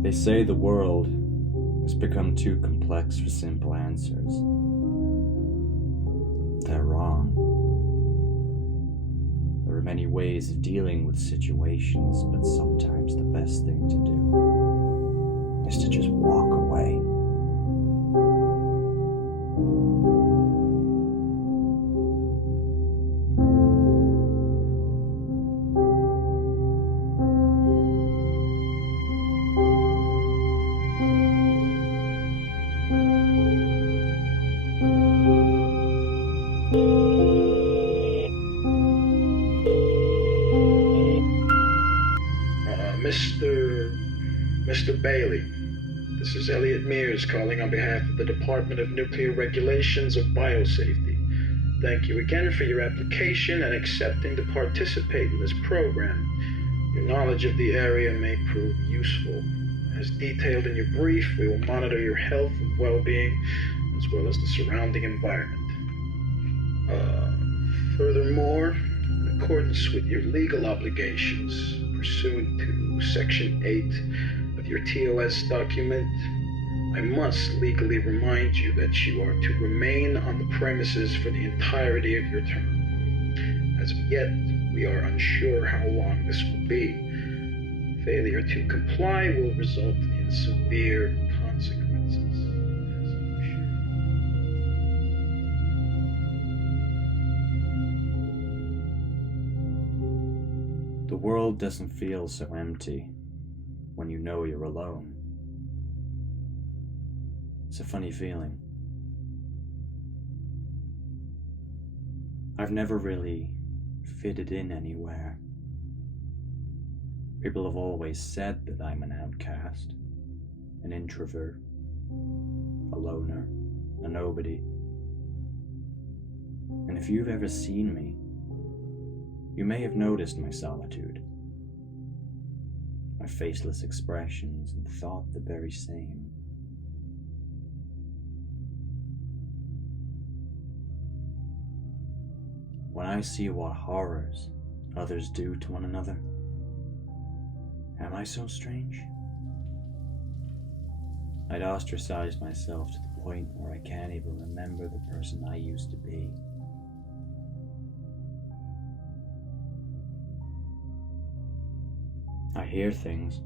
They say the world has become too complex for simple answers. They're wrong. There are many ways of dealing with situations, but sometimes the best thing to do is to just walk away. Mr. Bailey, this is Elliot Mears calling on behalf of the Department of Nuclear Regulations of Biosafety. Thank you again for your application and accepting to participate in this program. Your knowledge of the area may prove useful. As detailed in your brief, we will monitor your health and well-being, as well as the surrounding environment. Furthermore, in accordance with your legal obligations, pursuant to Section 8 of your TOS document, I must legally remind you that you are to remain on the premises for the entirety of your term. As of yet, we are unsure how long this will be. Failure to comply will result in severe consequences. The world doesn't feel so empty when you know you're alone. It's a funny feeling. I've never really fitted in anywhere. People have always said that I'm an outcast, an introvert, a loner, a nobody. And if you've ever seen me, you may have noticed my solitude, my faceless expressions, and thought the very same. When I see what horrors others do to one another, am I so strange? I'd ostracize myself to the point where I can't even remember the person I used to be. I hear things,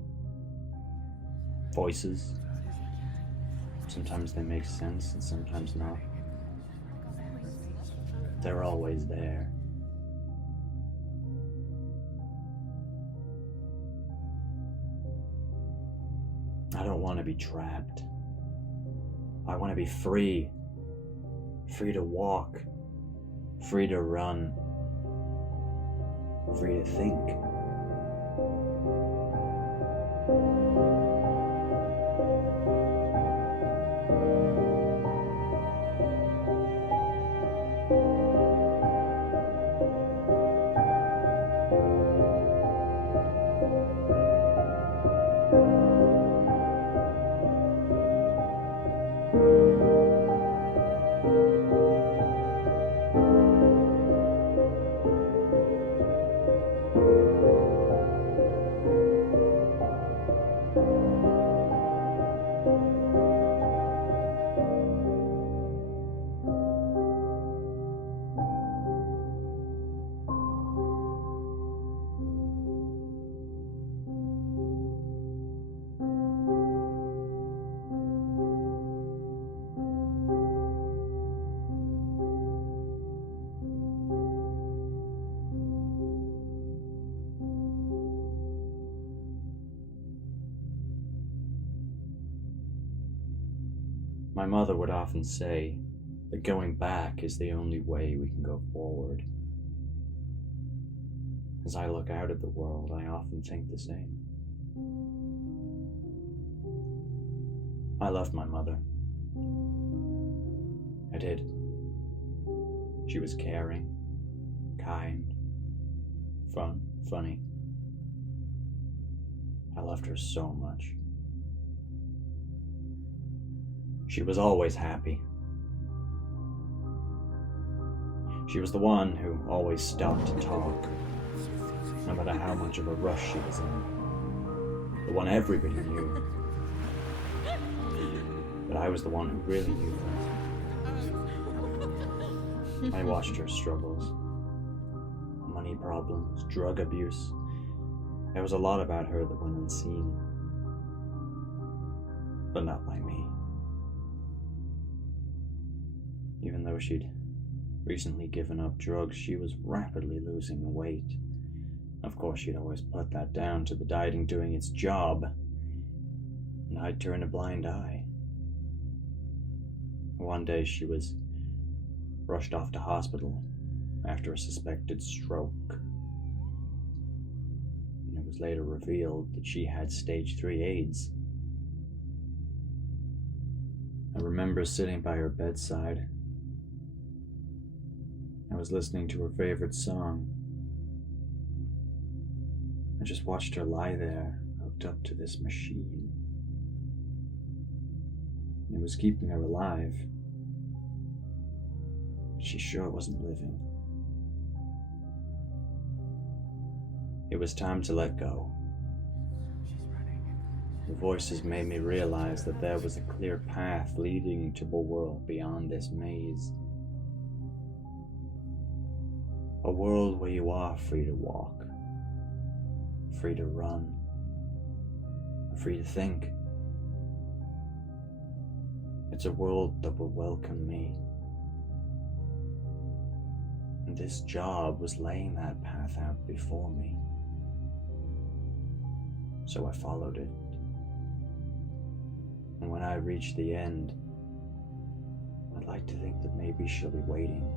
voices. Sometimes they make sense and sometimes not. They're always there. I don't want to be trapped. I want to be free. Free to walk. Free to run. Free to think. My mother would often say that going back is the only way we can go forward. As I look out at the world, I often think the same. I loved my mother. I did. She was caring, kind, funny. I loved her so much. She was always happy. She was the one who always stopped to talk, no matter how much of a rush she was in. The one everybody knew But I was the one who really knew her. I watched her struggles. Money problems, drug abuse. There was a lot about her that went unseen. But not by me. Even though she'd recently given up drugs, she was rapidly losing weight. Of course, she'd always put that down to the dieting doing its job, and I'd turn a blind eye. One day she was rushed off to hospital after a suspected stroke. And it was later revealed that she had stage 3 AIDS. I remember sitting by her bedside. I was listening to her favorite song. I just watched her lie there, hooked up to this machine. It was keeping her alive. She sure wasn't living. It was time to let go. The voices made me realize that there was a clear path leading to a world beyond this maze. A world where you are free to walk, free to run, free to think. It's a world that will welcome me. And this job was laying that path out before me. So I followed it. And when I reach the end, I'd like to think that maybe she'll be waiting.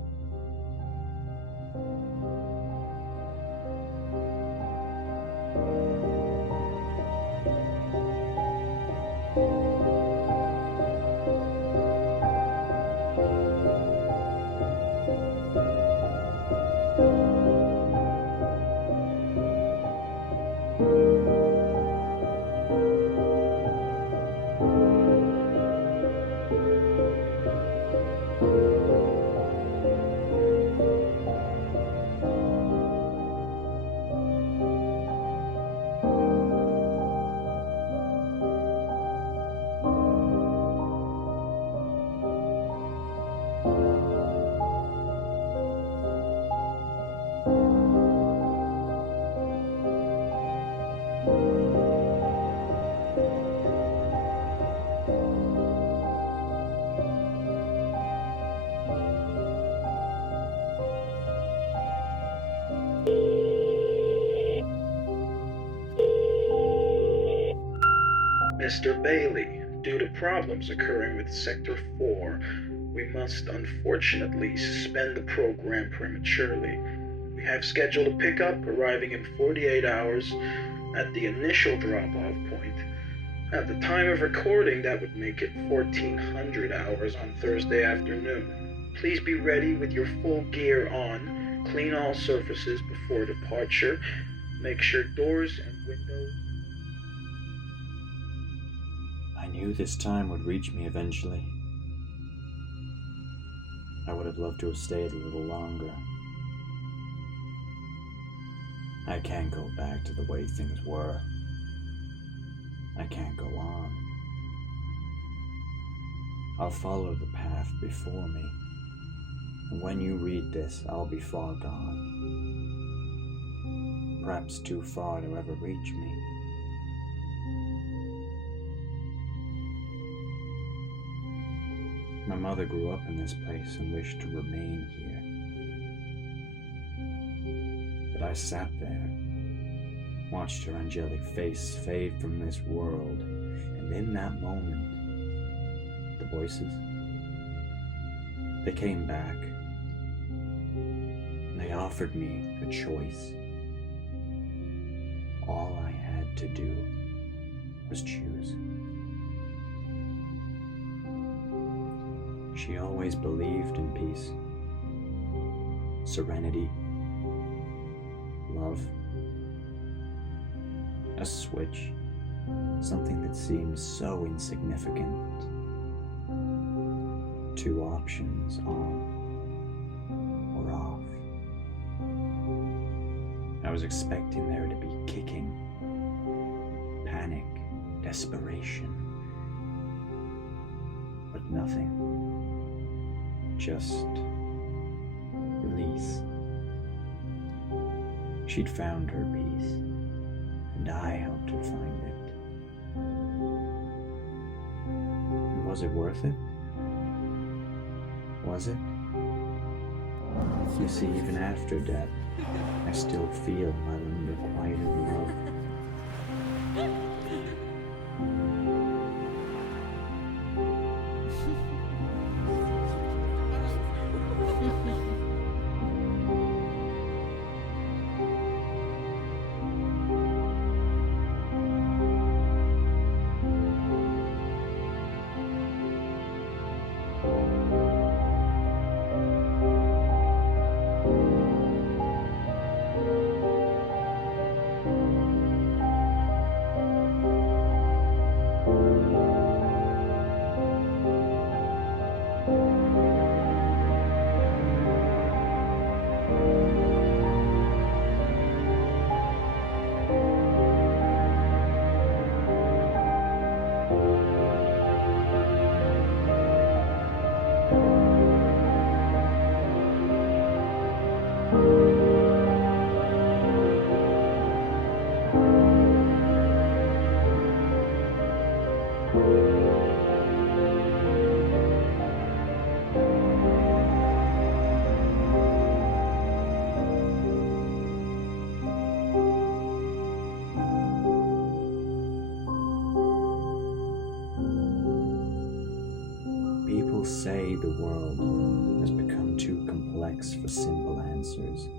Mr. Bailey, due to problems occurring with Sector 4, we must unfortunately suspend the program prematurely. We have scheduled a pickup arriving in 48 hours at the initial drop-off point. At the time of recording, that would make it 1400 hours on Thursday afternoon. Please be ready with your full gear on, clean all surfaces before departure, make sure doors and windows... I knew this time would reach me eventually. I would have loved to have stayed a little longer. I can't go back to the way things were. I can't go on. I'll follow the path before me, and when you read this, I'll be far gone. Perhaps too far to ever reach me. My mother grew up in this place and wished to remain here. But I sat there, watched her angelic face fade from this world, and in that moment, the voices, they came back, and they offered me a choice. All I had to do was choose. She always believed in peace, serenity, love. A switch, something that seems so insignificant. Two options, on or off. I was expecting there to be kicking, panic, desperation, nothing. Just release. She'd found her peace, and I helped her find it. And was it worth it? Was it? You see, even after death, I still feel my unrequited love. People say the world has become too complex for simple answers.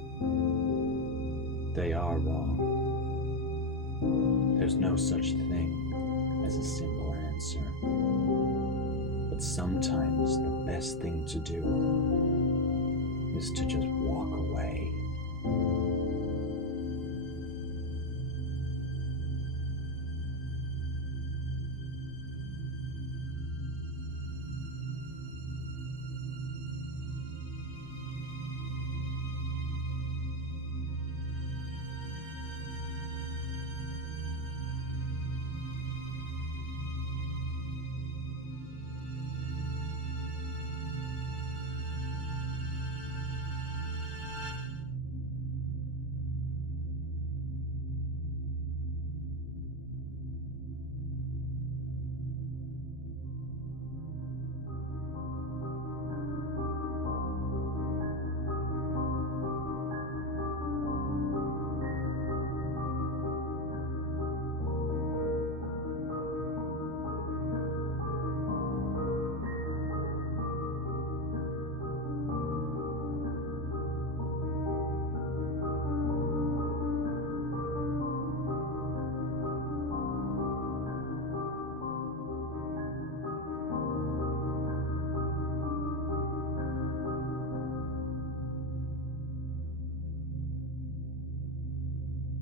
They are wrong. There's no such thing as a simple answer. But sometimes the best thing to do is to just walk away.